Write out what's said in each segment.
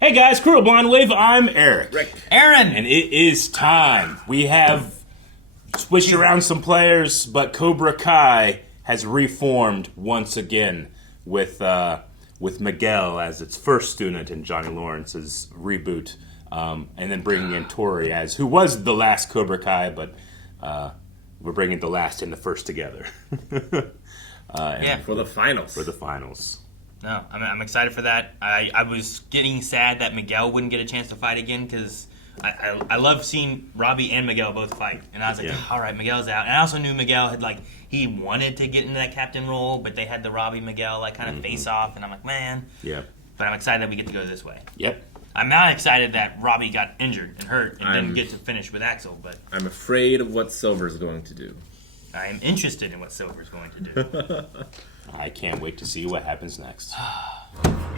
Hey guys, Crew of Blind Wave, I'm Eric. Rick. Aaron! And it is time. We have switched around some players, but Cobra Kai has reformed once again with Miguel as its first student in Johnny Lawrence's reboot, and then bringing in Tori as, who was the last Cobra Kai, but we're bringing the last and the first together. For the finals. For the finals. No, I'm excited for that. I was getting sad that Miguel wouldn't get a chance to fight again because I love seeing Robbie and Miguel both fight. And I was like, all right, Miguel's out. And I also knew Miguel had, he wanted to get into that captain role, but they had the Robbie Miguel, kind of face off. And I'm like, man. Yeah. But I'm excited that we get to go this way. Yep. I'm not excited that Robbie got injured and hurt and didn't get to finish with Axel, but I'm afraid of what Silver's going to do. I am interested in what Silver's going to do. I can't wait to see what happens next.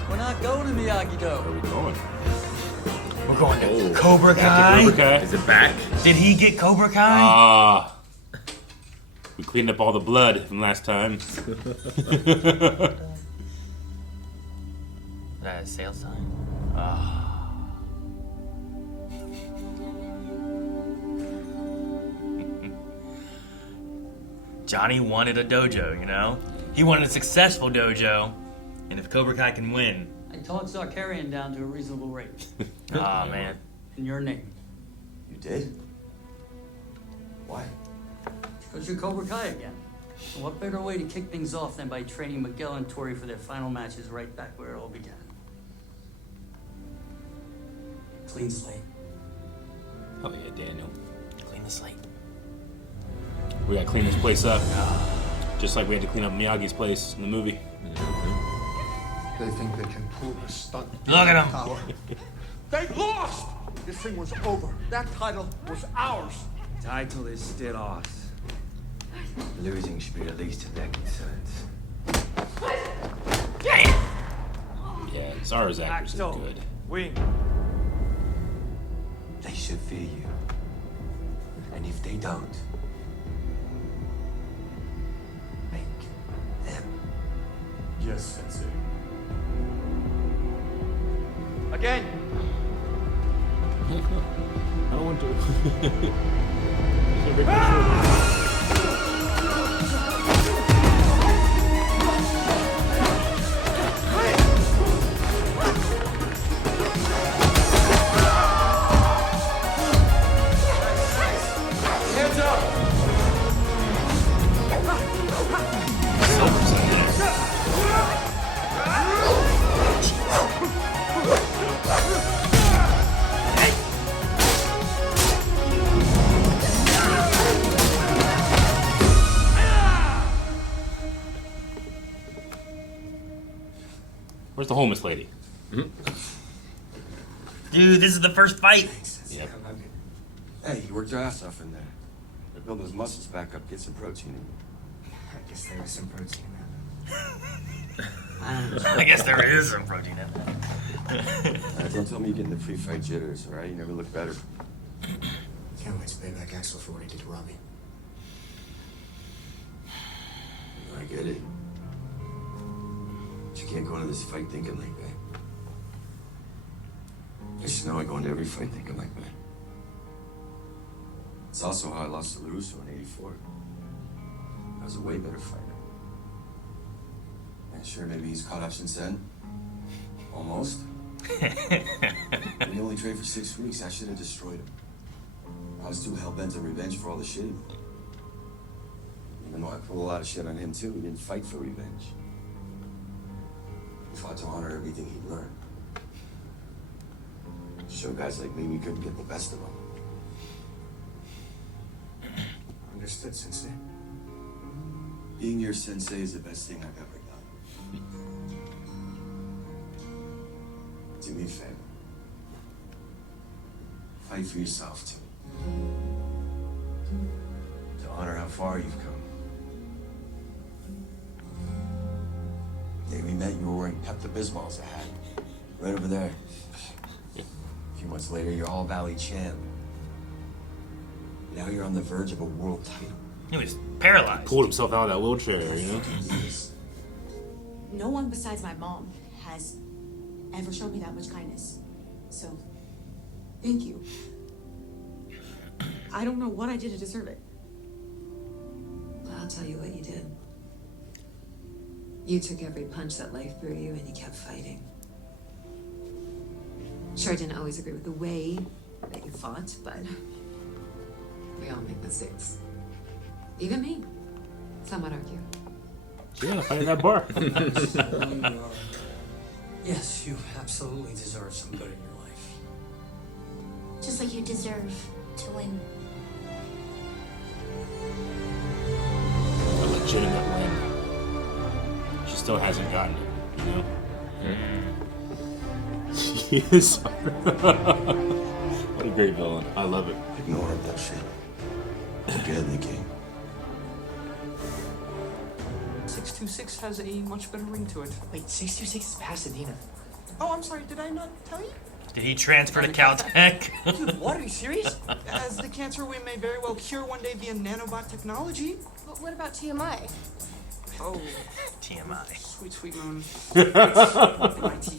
We're not going to Miyagi-Do. Where are we going? We're going to Cobra Kai. Cobra Kai. Is it back? Did he get Cobra Kai? We cleaned up all the blood from last time. That a sale sign? Johnny wanted a dojo, you know? He wanted a successful dojo, and if Cobra Kai can win... I talked Zarkarian down to a reasonable rate. Man. In your name. You did? Why? Because you're Cobra Kai again. And what better way to kick things off than by training Miguel and Tori for their final matches right back where it all began? Clean slate. Oh yeah, Daniel. Clean the slate. We gotta clean this place up. Just like we had to clean up Miyagi's place in the movie. They think they can pull a stunt. Look at him. Power. They lost! This thing was over. That title was ours. Title is still ours. Losing should be the least of their concerns. Yeah, Zara's actors are good. Wing. They should fear you. And if they don't, make them. Yes, Sensei. Again! I don't want to. Hands up! Where's the homeless lady? Dude, this is the first fight. Yep. Hey, you worked your ass off in there. They're building those muscles back up, get some protein in. I guess there was some protein in I guess there is some protein in that. Don't tell me you're getting the pre-fight jitters, all right? You never look better. Can't wait to pay back Axel for what he did to Robbie. I get it. But you can't go into this fight thinking like that. You should know I go into every fight thinking like that. It's also how I lost to LaRusso in '84. I was a way better fighter. And sure, maybe he's caught up since then. Almost. But he only trained for 6 weeks. I should have destroyed him. I was too hell-bent on revenge for all the shit he pulled. Even though I pulled a lot of shit on him, too, he didn't fight for revenge. He fought to honor everything he'd learned. Show guys like me we couldn't get the best of them. Understood, Sensei. Being your sensei is the best thing I've ever done. Do me a favor. Fight for yourself, too. To honor how far you've come. The day we met, you were wearing Pepto-Bismol as a hat. Right over there. A few months later, you're All Valley champ. Now you're on the verge of a world title. He was paralyzed. Pulled himself out of that wheelchair, you know? No one besides my mom has ever shown me that much kindness. so thank you. I don't know what I did to deserve it. I'll tell you what you did. You took every punch that life threw you and you kept fighting. Sure, I didn't always agree with the way that you fought, but we all make mistakes. Even me. Some would argue. She gotta fight in that bar. Yes, you absolutely deserve some good in your life. Just like you deserve to win. A legitimate win. She still hasn't gotten it, you know? She is. What a great villain. I love it. Ignore her bullshit. Get in the game. 626 has a much better ring to it. Wait, 626 is Pasadena. Oh, I'm sorry, did I not tell you? Did he transfer to Caltech? Dude, what? Are you serious? As the cancer we may very well cure one day via nanobot technology. But what about TMI? Oh. TMI. Sweet, sweet moon. MIT.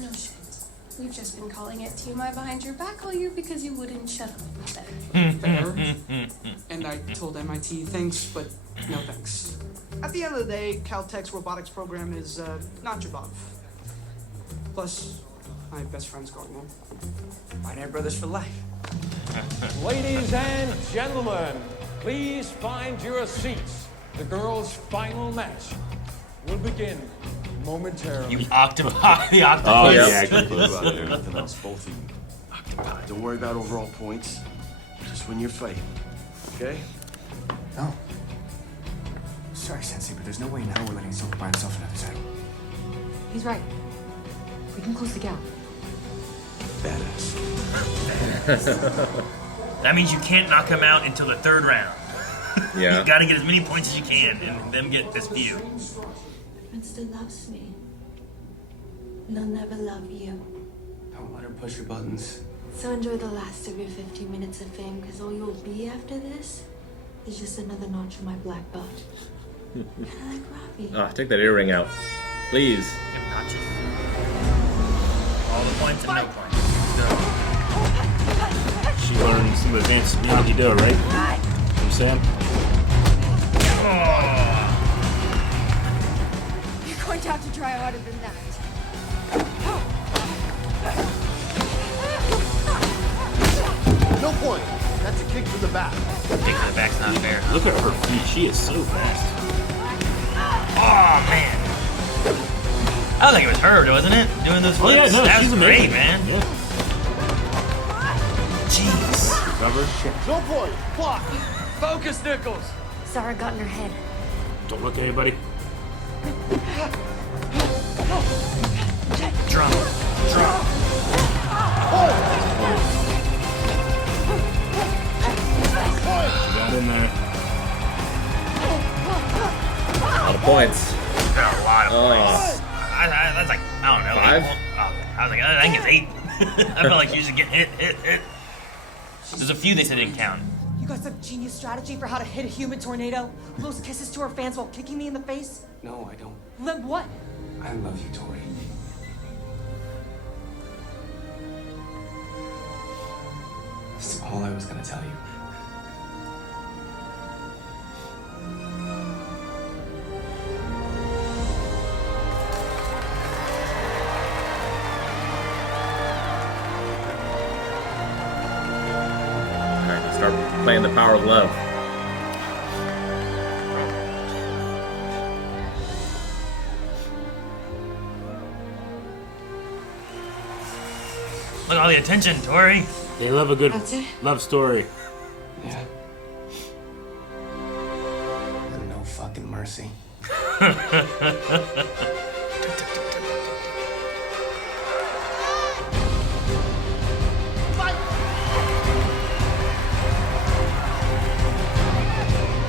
No shit. We've just been calling it TMI behind your back all year because you wouldn't shut up about that. Fair. And I told MIT thanks, but no thanks. At the end of the day, Caltech's robotics program is not your above. Plus, my best friend's going home. Binary Brothers for life. Ladies and gentlemen, please find your seats. The girls' final match will begin momentarily. You octopi, the octopus. Oh, yeah. Nothing else, both of you. Don't worry about overall points. Just win your fight. Okay? No. Sorry, Sensei, but there's no way now we're letting Silver buy himself another title. He's right. We can close the gap. Badass. That means you can't knock him out until the third round. Yeah. You gotta get as many points as you can and them get this few. Friend still loves me. They'll never love you. Don't let her push her buttons. So enjoy the last of your 15 minutes of fame, because all you'll be after this is just another notch on my black belt. Kinda like Robbie. Ah, take that earring out. Please. Yep, not you. All the points and no points. She learned some advanced Miyagi-Do, right? You know what I'm saying? You're going to have to try harder than that. No point. That's a kick to the back. Kick to the back's not fair. Look at her feet. She is so fast. Oh, man. I don't think it was her, wasn't it? Doing those flips? Oh, yeah, no, That's she's great, amazing. man. Yeah. Jeez. Recover. No point. Block. Focus, Nichols! Sarah got in her head. Don't look at anybody. Drop. Drop. She got in there. A lot of points. Got a lot of Oh. points. That's like, I don't know. 5? I was like, I think it's 8. I felt like she was getting hit. There's a few they said didn't count. You got some genius strategy for how to hit a human tornado? Blows kisses to her fans while kicking me in the face? No, I don't. Then what? I love you, Tori. This is all I was gonna tell you. Alright, let's start playing the power of love. Look at all the attention, Tori. They love a good That's it? love story. Yeah. And no fucking mercy.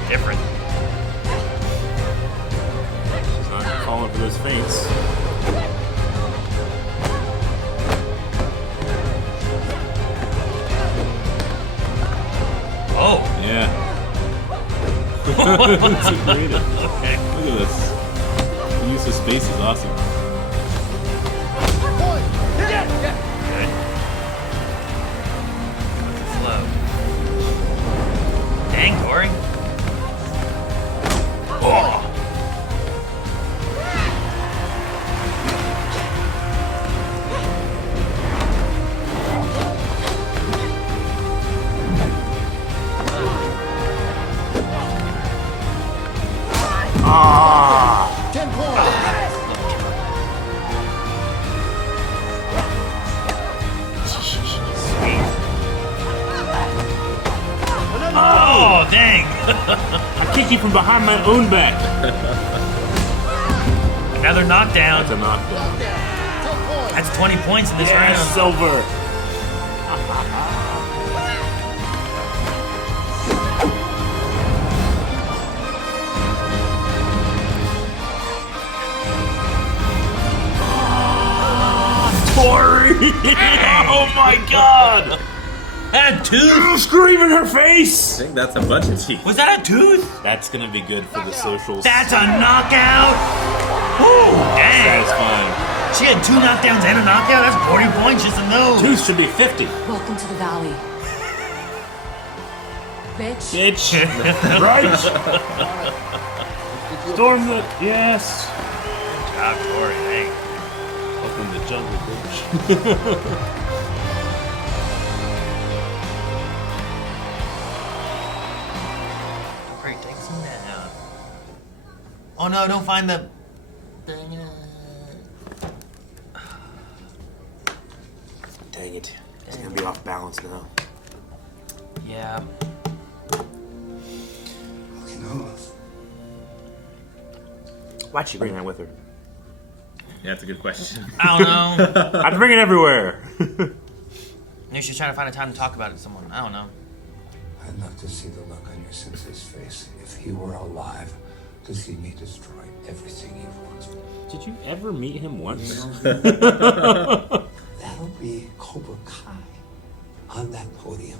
Different. She's not falling for those feints. Oh. Yeah. That's so creative. Okay. Look at this. The use of space is awesome. Good. I kicked you from behind my own back. Another knockdown. That's a knockdown. That's 20 points in this Yeah, round. silver. Tori! Oh my god! That a tooth? Scream in her face! I think that's a bunch of teeth. Was that a tooth? That's gonna be good for the socials. That's a knockout! Woo! Dang! Satisfying. She had 2 knockdowns and a knockout? That's 40 points just in those. Tooth should be 50. Welcome to the valley. Bitch. Bitch. Right? Storm the... Yes. Good job, Tori. Dang. Up in the jungle, bitch. Great, take some down. Oh no, don't find the... Dang it. It's gonna be off balance now. Yeah. Why'd she bring that with her? Yeah, that's a good question. I don't know. I'd bring it everywhere. Maybe she's trying to find a time to talk about it to someone. I don't know. I'd love to see the look on your sensei's face if he were alive, to see me destroy everything he wants. Did you ever meet him once? That'll be Cobra Kai on that podium.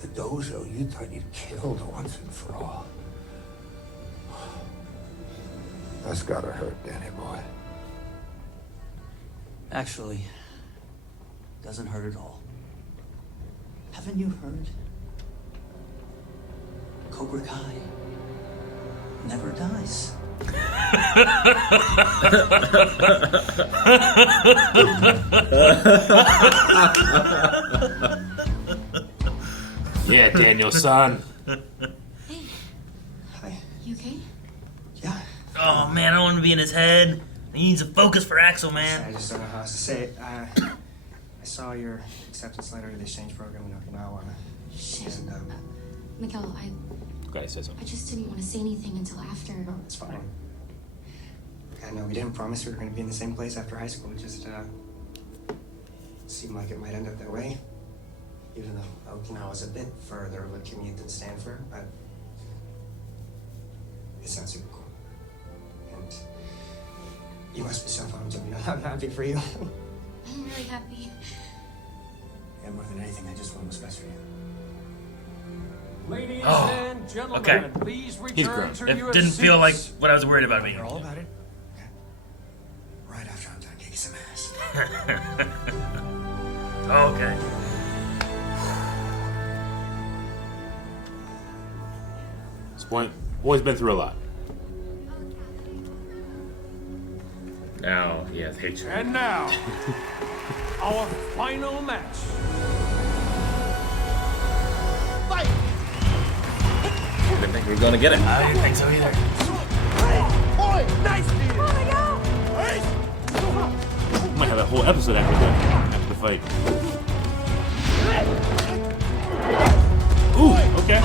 The dojo you thought you'd killed once and for all. That's gotta hurt, Danny boy. Actually, doesn't hurt at all. Haven't you heard? Cobra Kai never dies. Yeah, Daniel-san. You okay? Oh man, I don't want to be in his head. He needs a focus for Axel, man. I just don't know how else to say it. I saw your acceptance letter to the exchange program in Okinawa. Shit. And, Miguel, Okay, say something. I just didn't want to say anything until after. no, it's fine. I know we didn't promise we were going to be in the same place after high school. It just seemed like it might end up that way. Even though Okinawa's a bit further of a commute than Stanford, but it sounds super cool. And you must be so pumped. I mean, I'm happy for you. I'm really happy. Yeah, more than anything, I just want what's best for you. Ladies Oh, and gentlemen, okay. please He's return grown. to It your didn't feel like seats. what I was worried about being. You're all about it? Okay. Right after I'm done kicking some ass. Okay. This point, boy's been through a lot. Now he has hatred. And now, our final match. Fight! I didn't think we were going to get it. I didn't think so either. Boy, nice beating. Might have a whole episode after that, after the fight. Ooh, okay.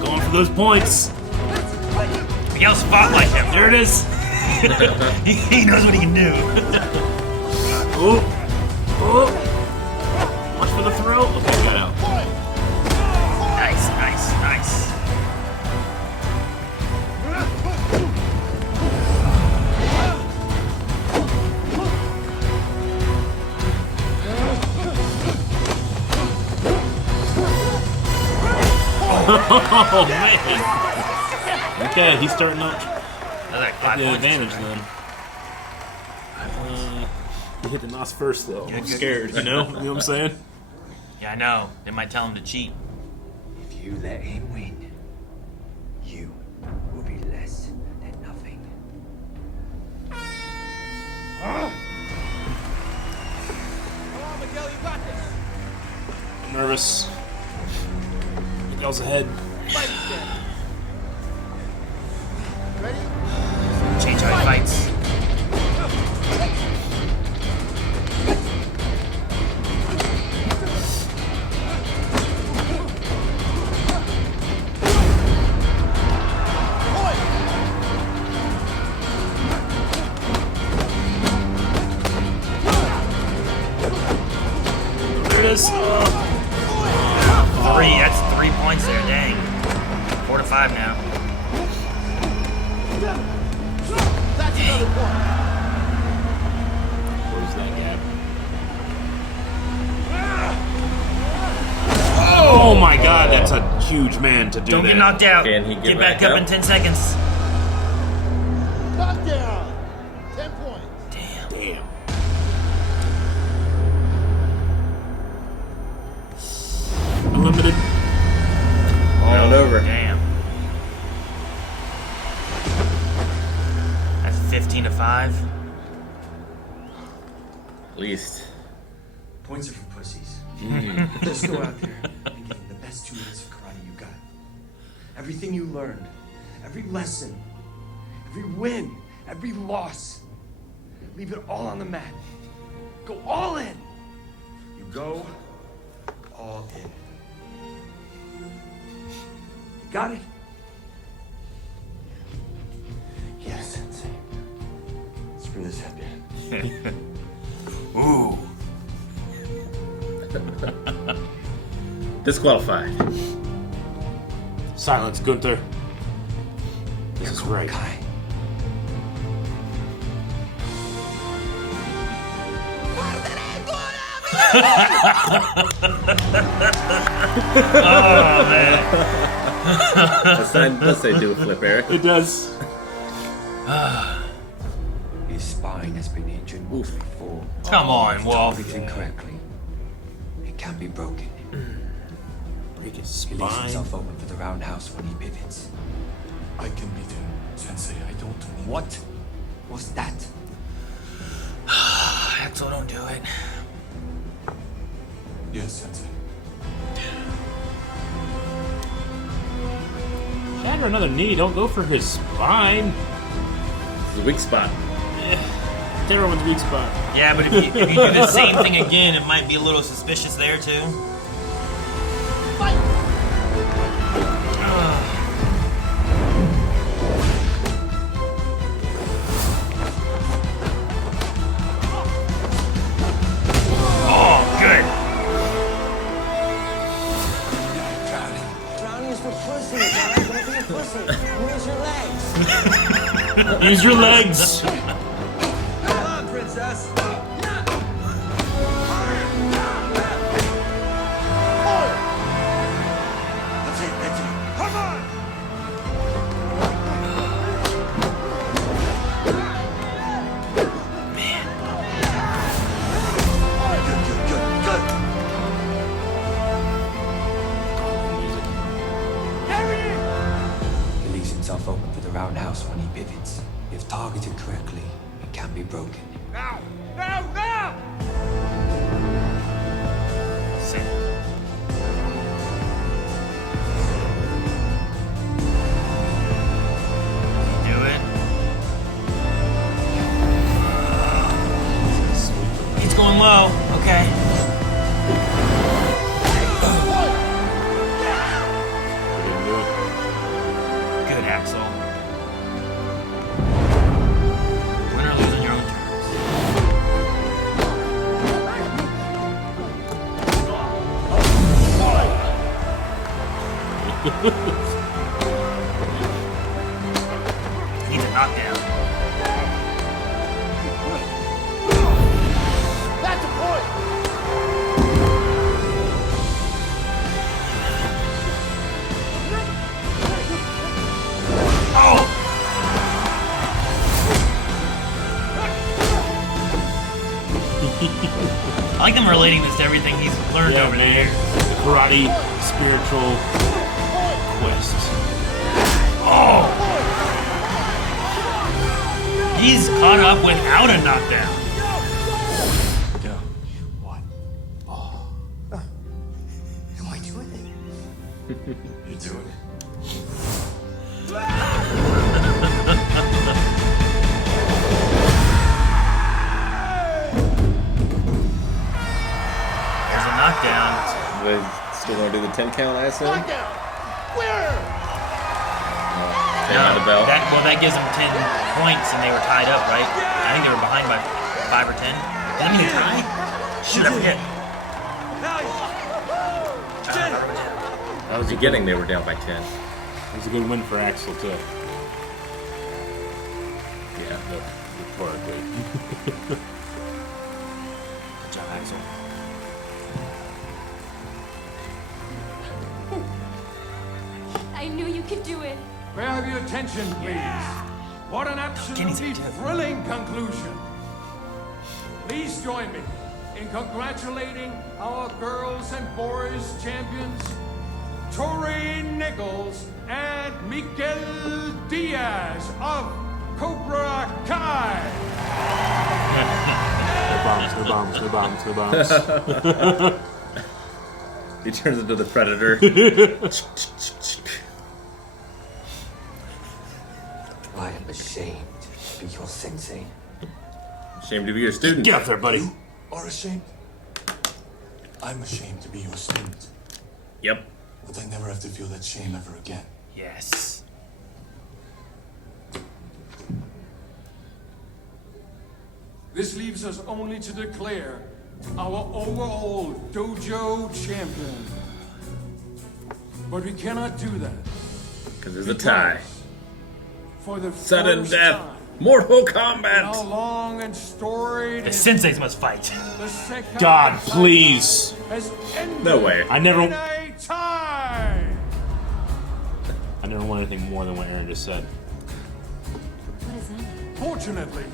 Going for those points. Miguel's fought like him. There it is. He knows what he can do. Ooh. Ooh. Watch for the throw. Okay, got out. Nice, nice, nice. Oh man. Okay, he's starting up. That's like 5 The points. advantage then. He hit the nos first though. I'm scared, you know? You know what I'm saying? Yeah, I know. They might tell him to cheat. If you let him win, you will be less than nothing. Come on, Miguel, you got this. I'm nervous. Miguel's ahead. Fight stand. Ready? Change how he fights. 5 now. That's another point. Close that gap. Oh my god, that's a huge man to do Don't that. get knocked out. Can he get back back up up? in 10 seconds. Knockdown. 10 points. Damn. Unlimited. Round over. Damn. That's 15-5. At least. Points are for pussies. Just go out there and give them the best 2 minutes of karate you got. Everything you learned, every lesson, every win, every loss. Leave it all on the mat. Go all in. You go all in. You got it? Yes, Sensei. Screw this headband. Ooh. Disqualified. Silence, Gunther. This is right. Oh, man. Let's say do a flip, Eric. It does. His spine has been injured once before. Come on, Wolf. Targeted correctly, it can be broken. Break his He leaves spine. himself open for the roundhouse when he pivots. I can beat him, Sensei. I don't need. What was that? Axel, don't do it. Yes, Sensei. Shatter another knee. Don't go for his spine. It's a weak spot. It's everyone's weak spot. Yeah, but if you do the same thing again, it might be a little suspicious there, too. Oh, good. Drowning is for pussies, alright? Don't be a pussy. Where's your legs? Use your legs. Come on, princess. That's it. Come on. Good. He leaves himself open for the roundhouse when he pivots. If targeted correctly, it can be broken. Now! Now! Sick. Do it. He's going low. Okay. Good, Axel. Win or lose on your own terms. Needs a knockdown. That's a point! Oh! I like them relating this to everything he's learned Yeah, over the man. years. The karate spiritual quest. Oh! He's caught up without a knockdown. Go. What? Oh. Am I doing it? You're doing it. There's a knockdown. They still gonna do the 10 count, I assume? Knockdown! Where? They on the bell. That gives them 10 points, and they were tied up, right? I think they were behind by 5 or 10. Does that mean they tied? Shoot, I forget. At the beginning, they were down by 10. was a good win for Axel too. Yeah. Rhetorically. Good job, Axel. I knew you could do it. May I have your attention, please? What an absolutely thrilling conclusion. Please join me in congratulating our girls and boys champions, Tori Nichols and Miguel Diaz of Cobra Kai. No bombs. He turns into the Predator. I am ashamed to be your sensei. Ashamed to be your student. Get up there, buddy. You are ashamed? I'm ashamed to be your student. Yep. But I never have to feel that shame ever again. Yes. This leaves us only to declare our overall dojo champion. But we cannot do that. Because there's a tie. For the Sudden first death. time Mortal in Kombat. our long and storied The senseis must fight. the Sekai God, please. has ended No way. I never in a tie. want anything more than what Aaron just said. What is that? Fortunately,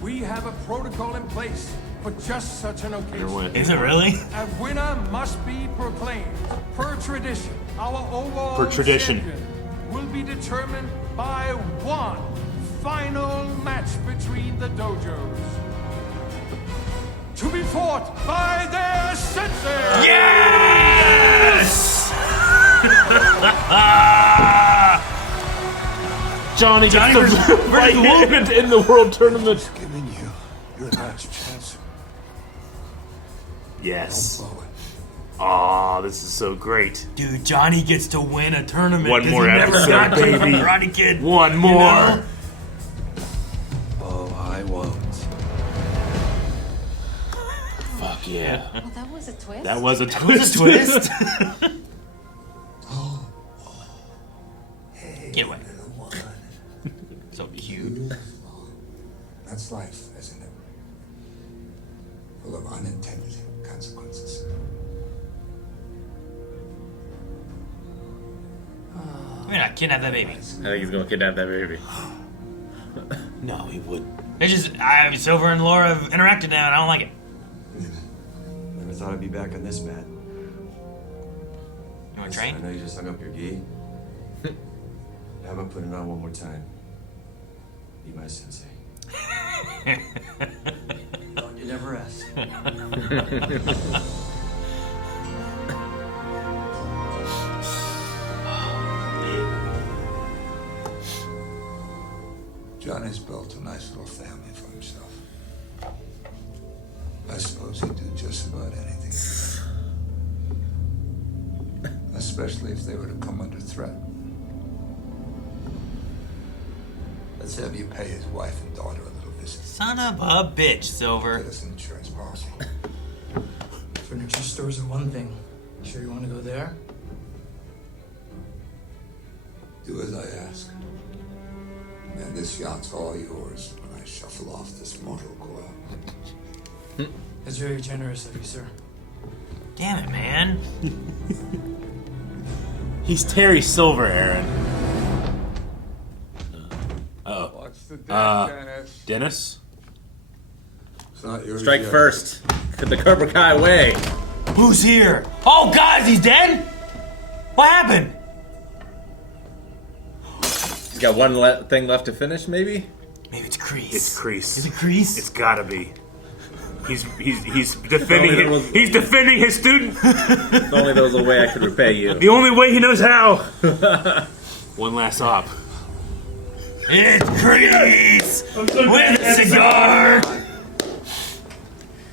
we have a protocol in place for just such an I never occasion. want anything Is it more. really? A winner must be proclaimed. Per tradition, our overall Per tradition. champion will be determined by one final match between the dojos. To be fought by their sensei! Yes! Johnny gets the versus right movement in the world tournament. Giving you your last chance. Yes. Blow it. Aw, this is so great. Dude, Johnny gets to win a tournament. One 'cause more he never episode, got to from baby. Karate Kid. One You more. know? Oh, I won't. Fuck yeah. Well, that was a twist. That was a That was twist. a twist. Hey, Get away. little one. So cute. That's life, isn't it? Full of unintended consequences. We're not kidnap that baby. I think he's gonna kidnap that baby. No, he wouldn't. It's just, Silver and Laura have interacted now, and I don't like it. Never thought I'd be back on this mat. You want to I train? know you just hung up your gi. How about putting it on one more time? Be my sensei. Don't you never ask. Johnny's built a nice little family for himself. I suppose he'd do just about anything. Especially if they were to come under threat. Let's have you pay his wife and daughter a little visit. Son of a bitch, Silver. Get us an insurance policy. Furniture stores are one thing. Sure you want to go there? Do as I ask. And this yacht's all yours when I shuffle off this mortal coil. That's very generous of you, sir. Damn it, man. He's Terry Silver, Aaron. Uh-oh. What's the deal, Dennis? It's not yours Strike yet. first. The Cobra Kai way. Who's here? Oh, God, he's dead? What happened? You got one thing left to finish, maybe? Maybe it's Kreese. It's Kreese. Is it Kreese? It's gotta be. He's defending Only it. was- He's defending his student. If only there was a way I could repay you. The only way he knows how. One last op. It's Kreese with a cigar.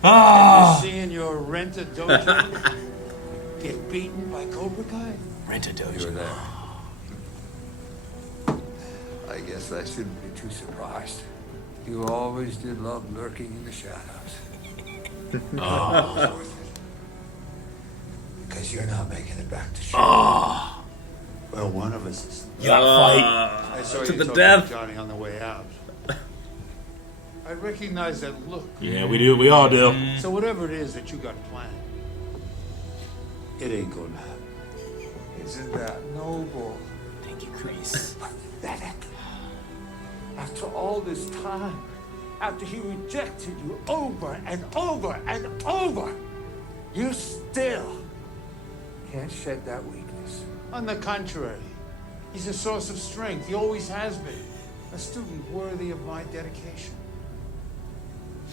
Oh, Seeing your rented dojo get beaten by Cobra Kai? rent a You were dojo. there. I guess I shouldn't be too surprised. You always did love lurking in the shadows. Because you're not making it back to shore. Well, one of us is. You gotta fight. I saw to you the talking death. to Johnny on the way out. I recognize that look. Yeah, we do. We all do. So whatever it is that you got planned, it ain't gonna happen. Isn't that noble? Thank you, Kreese. Pathetic. After all this time, after he rejected you over and over and over, you still can't shed that weakness. On the contrary, he's a source of strength. He always has been. A student worthy of my dedication,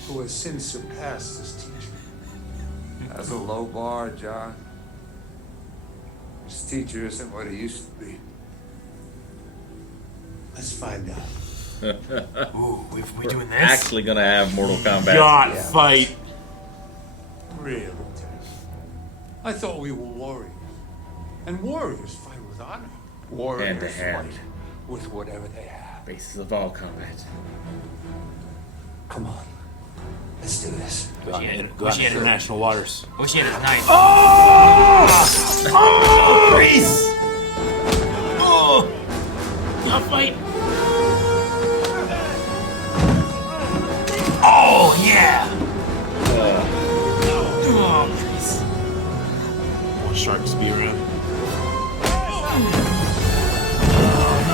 who has since surpassed his teacher. That's a low bar, John. His teacher isn't what he used to be. Let's find out. Ooh, we doing this? Actually gonna have Mortal Kombat. God, fight. Really, Lieutenant? I thought we were warriors. And warriors fight with honor. Warriors Hand to hand. fight with whatever they have. Basis of all combat. Come on. Let's do this. Go out in international waters. I wish he had his knife. Oh! Oh! Kreese! Oh! Not fight. Oh, yeah! Oh, Kreese. Want sharks to be around.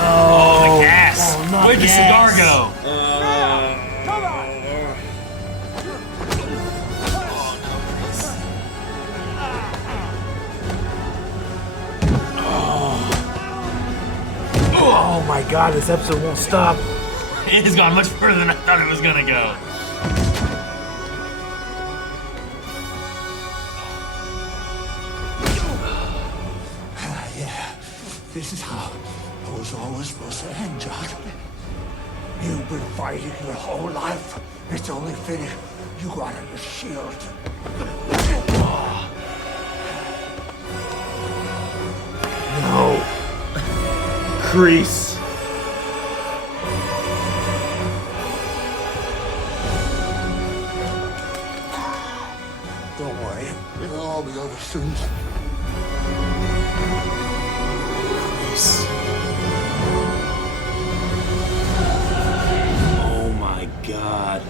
Oh, the gas! Oh, not Where'd the gas. cigar go? Oh my god, this episode won't stop. It has gone much further than I thought it was gonna go. Yeah. This is how it was always supposed to end, John. You've been fighting your whole life. It's only fitting you got on your shield. No. Kreese. Don't worry. It'll all be over soon. Kreese. Oh my god.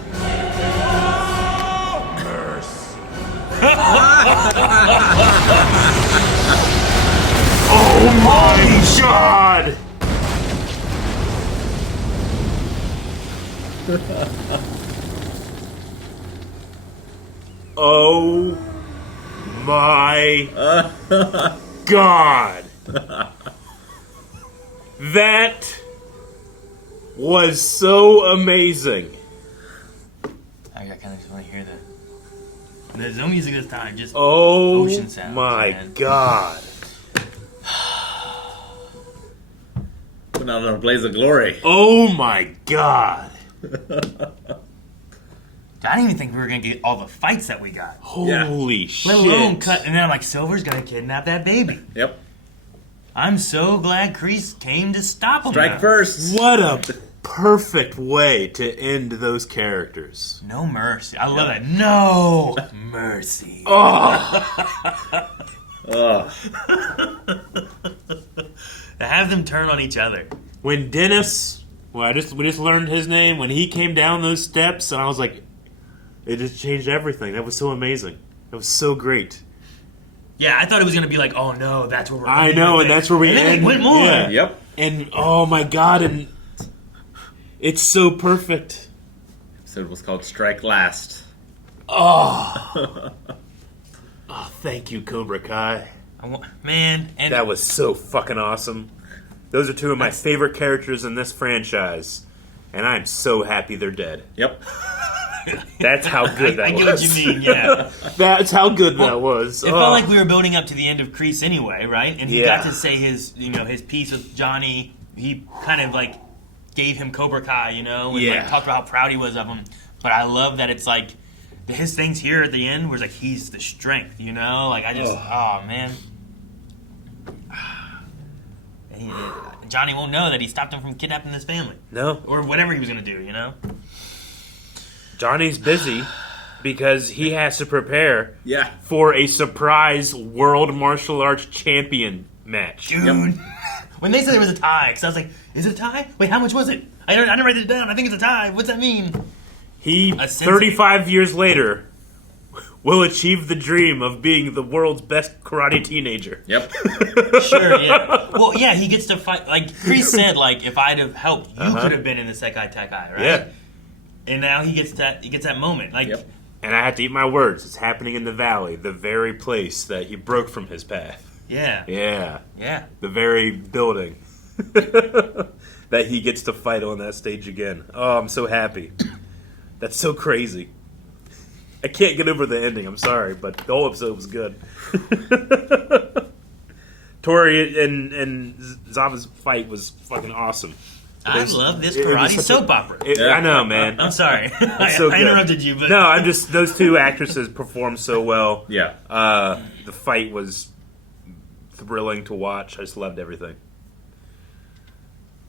Oh my god! Oh my god! That was so amazing. I kind of just want to hear that. There's no music this time, just Oh ocean sounds. my man. god. Putting out a blaze of glory. Oh my god. I didn't even think we were gonna get all the fights that we got. Holy shit. Let alone cut, and then I'm like, Silver's gonna kidnap that baby. Yep. I'm so glad Kreese came to stop him. Strike now. first. What a perfect way to end those characters. No mercy. I love that. No mercy. Oh. To have them turn on each other. When Dennis, we just learned his name, when he came down those steps, and I was like, it just changed everything. That was so amazing. That was so great. Yeah, I thought it was gonna be like, oh no, that's where we're. I know, and that's where we and then end. it went more. Yeah. Yep. And oh my god, and it's so perfect. So it was called Strike Last. Oh. Oh, thank you, Cobra Kai. Man, and that was so fucking awesome. Those are two of my favorite characters in this franchise, and I'm so happy they're dead. Yep. That's how good that I was. get what you mean, yeah. That's how good that was. It felt like we were building up to the end of Kreese anyway, right? And he Yeah. got to say his piece with Johnny. He kind of like gave him Cobra Kai, and Yeah. like talked about how proud he was of him. But I love that it's like his things here at the end was like he's the strength, Like I just, oh man. Johnny won't know that he stopped him from kidnapping his family. No. Or whatever he was going to do, Johnny's busy because he has to prepare Yeah. for a surprise World Martial Arts Champion match. Dude, when they said there was a tie, because I was like, is it a tie? Wait, how much was it? I didn't write it down. I think it's a tie. What's that mean? He, 35 years later, will achieve the dream of being the world's best karate teenager. Yep. Sure, yeah. Well, yeah, he gets to fight. Like, Kreese said, like, if I'd have helped, you could have been in the Sekai Tekai, right? Yeah. And now he gets that moment. Like, and I had to eat my words. It's happening in the valley, the very place that he broke from his path. Yeah. Yeah. Yeah. The very building that he gets to fight on that stage again. Oh, I'm so happy. That's so crazy. I can't get over the ending. I'm sorry, but the whole episode was good. Tori and Zava's fight was fucking awesome. I love this karate soap opera. I know, man. I'm sorry. I so good. interrupted you, but no, I'm just those two actresses performed so well. Yeah. The fight was thrilling to watch. I just loved everything.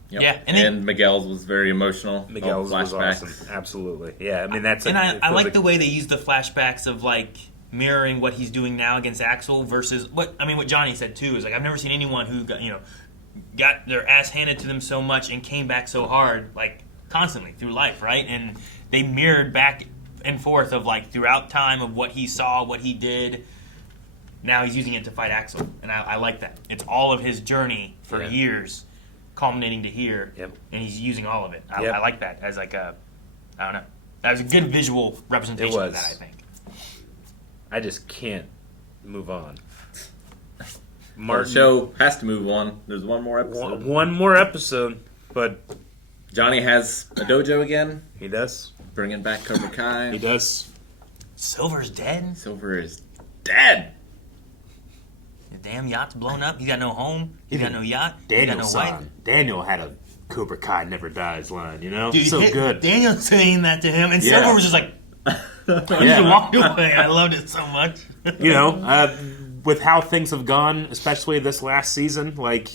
Yep. Yeah, and Miguel's was very emotional. Miguel's was awesome. Absolutely. Yeah, I mean that's. And I like the way they use the flashbacks of like mirroring what he's doing now against Axel versus what Johnny said too is like I've never seen anyone who got their ass handed to them so much and came back so hard like constantly through life, right? And they mirrored back and forth of like throughout time of what he saw, what he did. Now he's using it to fight Axel, and I like that. It's all of his journey for years. Culminating to here, and he's using all of it. I like that as like a, I don't know. That was a good visual representation of that, I think. I just can't move on. The show has to move on. There's one more episode. One more episode, but Johnny has a dojo again. He does. Bringing back Cobra Kai. He does. Silver's dead? Silver is dead. The damn yacht's blown up. He's got no home. He's got no yacht. He's got no wife. Daniel had a Cobra Kai never dies line, Dude, so good. Daniel saying that to him, and Silver was just like, he walked away. I loved it so much. With how things have gone, especially this last season, like,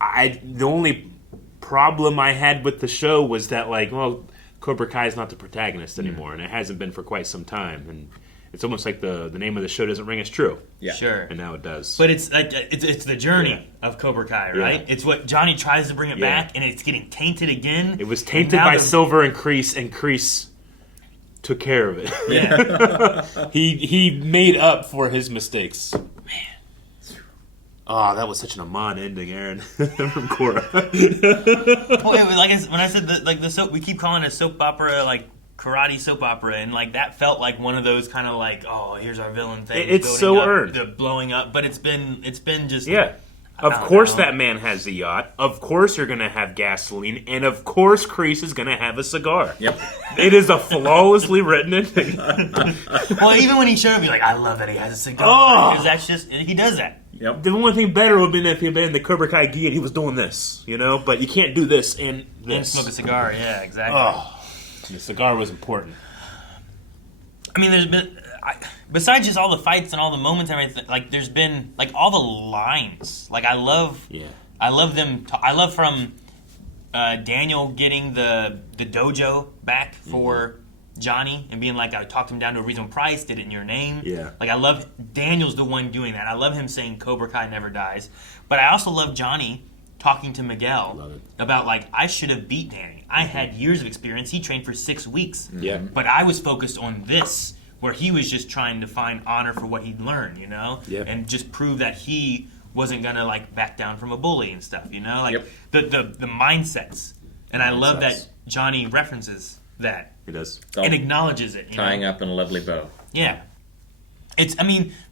the only problem I had with the show was that, like, well, Cobra Kai is not the protagonist anymore, and it hasn't been for quite some time, and it's almost like the name of the show doesn't ring as true. Yeah. Sure. And now it does. But it's like it's the journey of Cobra Kai, right? It's what Johnny tries to bring it back, and it's getting tainted again. It was tainted by Silver and Kreese took care of it. Yeah. he made up for his mistakes. Man. Oh, that was such an Amon ending, Aaron, from Korra. When I said the soap, we keep calling it a soap opera, like karate soap opera, and like that felt like one of those kind of like, oh, here's our villain thing. It's so earned. The blowing up, but it's been just Of course that man has a yacht. Of course you're going to have gasoline. And of course Kreese is going to have a cigar. Yep. It is a flawlessly written ending. Well, even when he showed up, you're like, I love that he has a cigar. Because that's just, he does that. Yep. The only thing better would have been if he had been in the Cobra Kai gi and he was doing this, But you can't do this and this. And smoke a cigar, yeah, exactly. Oh, the cigar was important. I mean, there's been... besides just all the fights and all the moments and everything, like there's been like all the lines. Like I love them. I love from Daniel getting the dojo back for Johnny and being like, I talked him down to a reasonable price, did it in your name. Yeah. Like I love Daniel's the one doing that. I love him saying Cobra Kai never dies. But I also love Johnny talking to Miguel about like, I should have beat Danny. I had years of experience. He trained for 6 weeks. Yeah. But I was focused on this, where he was just trying to find honor for what he'd learned, Yeah. and just prove that he wasn't gonna like back down from a bully and stuff, like the mindsets. And I love that Johnny references that. He does. And acknowledges it. Tying up in a lovely bow. Yeah.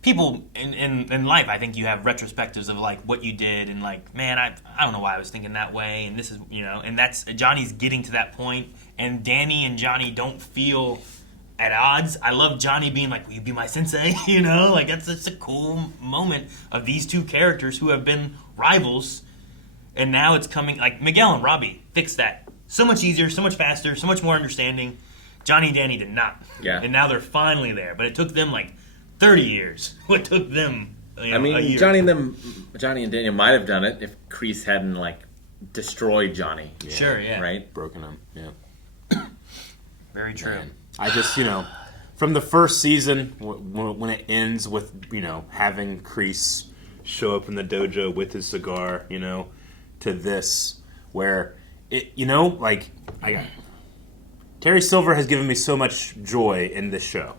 People in life, I think you have retrospectives of like what you did and like, man, I don't know why I was thinking that way, and this is, and that's Johnny's getting to that point, and Danny and Johnny don't feel at odds. I love Johnny being like, will you be my sensei? Like that's a cool moment of these two characters who have been rivals, and now it's coming, like Miguel and Robbie fixed that so much easier, so much faster, so much more understanding. Johnny and Danny did not. Yeah. And now they're finally there, but it took them like 30 years. What took them a year. Johnny and Daniel might have done it if Kreese hadn't like destroyed Johnny. Yeah. Sure, yeah. Right? Broken him, yeah. Very true. Man. I just, from the first season, when it ends with, having Kreese show up in the dojo with his cigar, to this, where Terry Silver has given me so much joy in this show.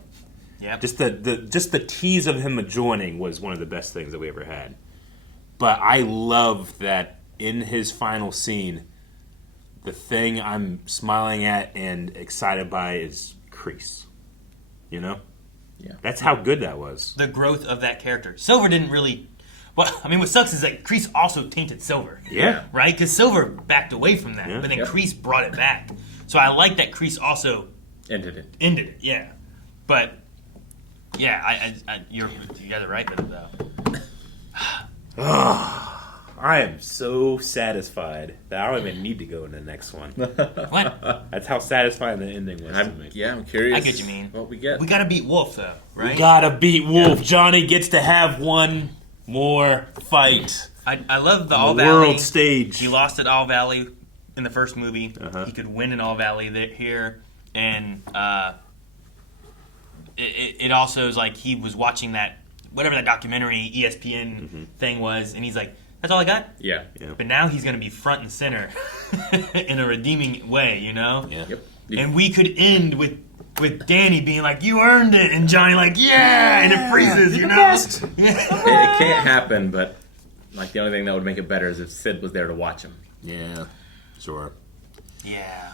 Yep. Just the tease of him joining was one of the best things that we ever had. But I love that in his final scene, the thing I'm smiling at and excited by is Kreese. Yeah. That's how good that was. The growth of that character. Silver didn't really... Well, I mean, what sucks is that Kreese also tainted Silver. Yeah. Right? Because Silver backed away from that, but then Kreese brought it back. So I like that Kreese also... Ended it, yeah. But, yeah, you got it right with it, though. I am so satisfied that I don't even need to go in the next one. What? That's how satisfying the ending was to me. Yeah, I'm curious. I get what you mean. What we get. We got to beat Wolf, though, right? We gotta beat Wolf. Johnny gets to have one more fight. I love the On All the Valley. world stage. He lost at All Valley in the first movie. Uh-huh. He could win in All Valley here. And it also is like he was watching that, whatever that documentary ESPN thing was, and he's like, that's all I got? Yeah. But now he's going to be front and center in a redeeming way, Yeah. Yep. And we could end with Danny being like, you earned it, and Johnny like, yeah, and it freezes, You're you the know? best. It can't happen, but like the only thing that would make it better is if Sid was there to watch him. Yeah, sure. Yeah.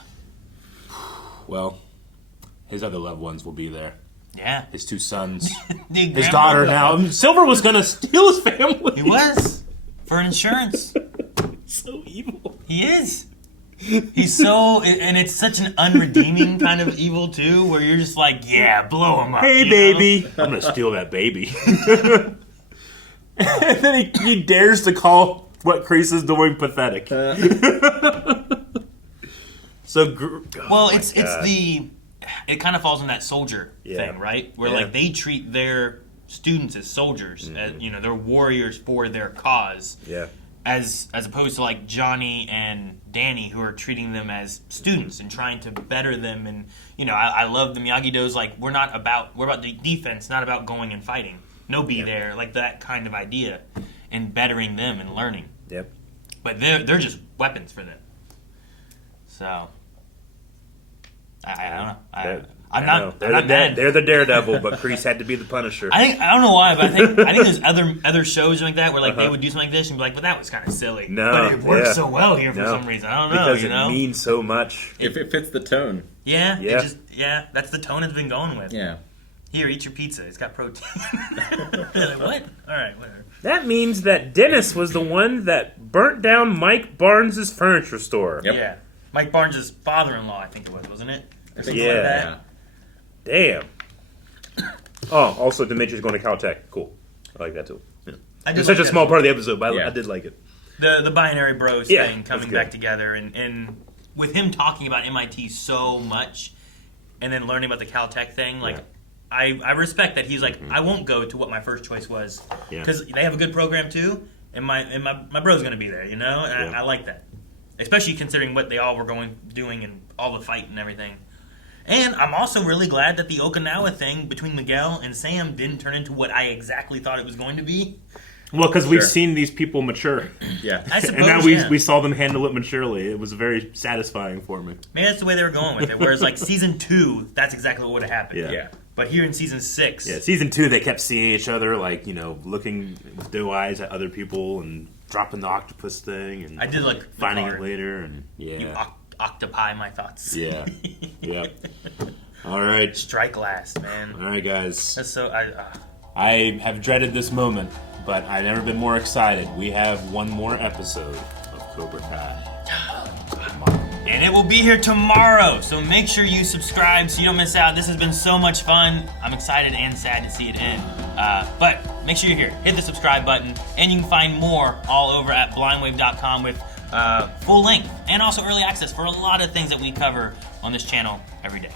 Well, his other loved ones will be there. Yeah. His two sons. The His daughter now. Silver was going to steal his family. He was. For insurance. So evil. He is. He's so, and it's such an unredeeming kind of evil too, where you're just like, yeah, blow him up. Hey, you baby. know? I'm going to steal that baby. And then he dares to call what Kreese is doing pathetic. It kind of falls in that soldier Yeah. thing, right? Where Yeah. like they treat their students as soldiers, as, they're warriors for their cause. Yeah. As opposed to like Johnny and Danny, who are treating them as students and trying to better them. And I love the Miyagi-Do's like we're about the defense, not about going and fighting. Be there, like that kind of idea, and bettering them and learning. Yep. But they're just weapons for them. So I don't know. I'm not mad. They're the daredevil, but Kreese had to be the Punisher. I don't know why, but I think there's other shows like that where like they would do something like this and be like, "But that was kind of silly." No, but it works yeah. so well here for some reason. I don't know, because it means so much. If it fits the tone. Yeah, Yeah. that's the tone it's been going with. Yeah. Here, eat your pizza. It's got protein. Like, what? All right, whatever. That means that Dennis was the one that burnt down Mike Barnes' furniture store. Yep. Yeah, Mike Barnes' father-in-law, I think it was, wasn't it? I think Yeah. like that. Damn. Oh, also Dimitri's going to Caltech. Cool. I like that too. Yeah. It's such a small part of the episode, but I did like it. The binary bros Yeah, thing coming that's back good. together, and with him talking about MIT so much, and then learning about the Caltech thing, like I respect that he's like, I won't go to what my first choice was, because they have a good program too, and my bro's going to be there, and I like that, especially considering what they all were doing and all the fight and everything. And I'm also really glad that the Okinawa thing between Miguel and Sam didn't turn into what I exactly thought it was going to be. Well, because we've seen these people mature. Yeah. I suppose, and now we saw them handle it maturely. It was very satisfying for me. Maybe that's the way they were going with it. Whereas, like, season 2, that's exactly what would have happened. Yeah. But here in season 6... Yeah, season 2, they kept seeing each other, like, looking with doe eyes at other people and dropping the octopus thing. And I did like finding it later. And You octopi my thoughts. Yeah. Yeah. All right. Strike last, man. All right, guys. That's so... I have dreaded this moment, but I've never been more excited. We have one more episode of Cobra Kai. And it will be here tomorrow, so make sure you subscribe so you don't miss out. This has been so much fun. I'm excited and sad to see it end. But make sure you're here. Hit the subscribe button, and you can find more all over at blindwave.com with full length and also early access for a lot of things that we cover on this channel every day.